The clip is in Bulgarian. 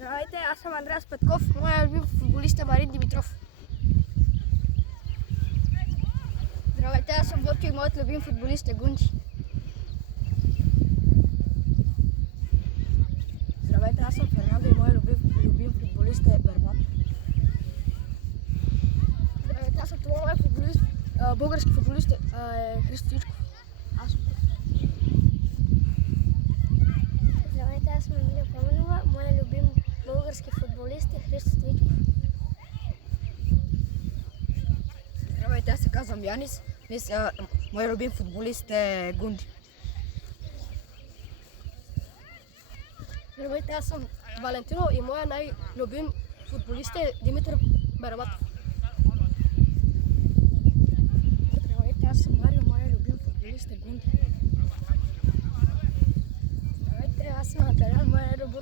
Здравейте, аз съм Андреас Петков, моя любим футболист е Марин Димитров. Здравейте, аз съм Ботчо и моят любим футболист е Гунчи. Здравейте, аз съм Фернандо и моят любим футболист е Бербат. Здравейте, аз съм това, моят футболист, български футболист е Христо Стоичков. Здравейте, аз съм Емилия Пламенова, моят любим български футболист е Христо Стоичков. Здравейте, аз се казвам Янис. Моят любим футболист е Гунди. Здравейте, аз съм Валентино и моя най-любим футболист е Димитър Бербатов. Здравейте, аз съм Марио, моя любим футболист е Гунди. Здравейте, аз съм Аталян, моя любим